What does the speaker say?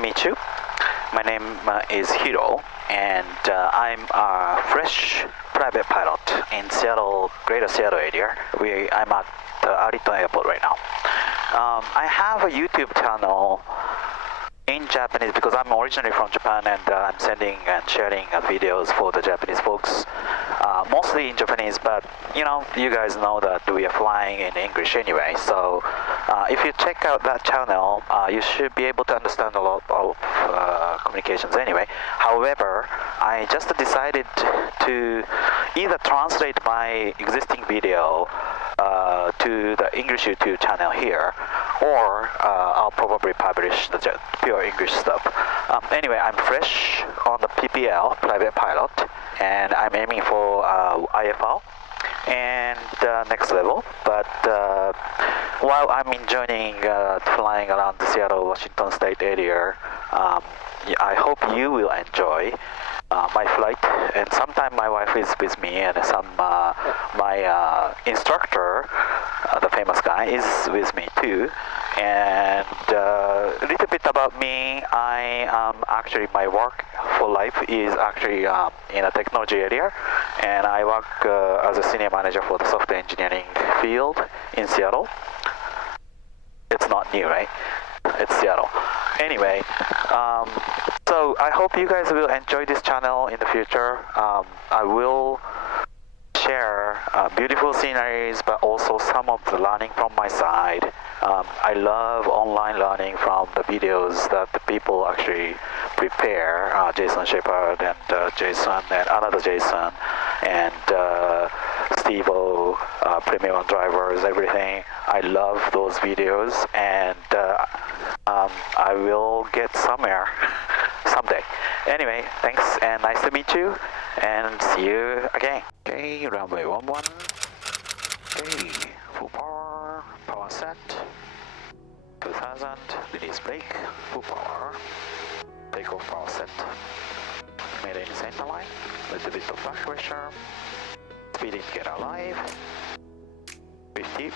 to meet you. My name is Hiro, and I'm a fresh private pilot in Seattle, Greater Seattle area. I'm at Arlington Airport right now. I have a YouTube channel in Japanese because I'm originally from Japan, and I'm sending and sharing videos for the Japanese folks, mostly in Japanese, but you guys know that we are flying in English anyway, so if you check out that channel, you should be able to understand a lot of communications anyway. However, I just decided to either translate my existing video to the English YouTube channel here, or I'll probably publish the pure English stuff. Anyway, I'm fresh on the PPL, private pilot, and I'm aiming for IFL and next level. But while I'm enjoying flying around the Seattle, Washington State area, I hope you will enjoy my flight, and sometime my wife is with me, and my instructor, the famous guy, is with me too. And a little bit about me, actually my work for life is actually in a technology area, and I work as a senior manager for the software engineering field in Seattle. It's not new, right? It's Seattle. Anyway, so I hope you guys will enjoy this channel in the future. I will share beautiful sceneries, but also some of the learning from my side. I love online learning from the videos that the people actually prepare, Jason Shepard and Jason and another Jason and Steve-O, Premier One drivers, everything. I love those videos, and I will get somewhere someday. Anyway, thanks and nice to meet you, and see you again. Okay, runway 11. Okay, full power, power set. 2000, release brake, full power. Takeoff power set. Made in center line, little bit of back pressure. Speed indicator alive. 50.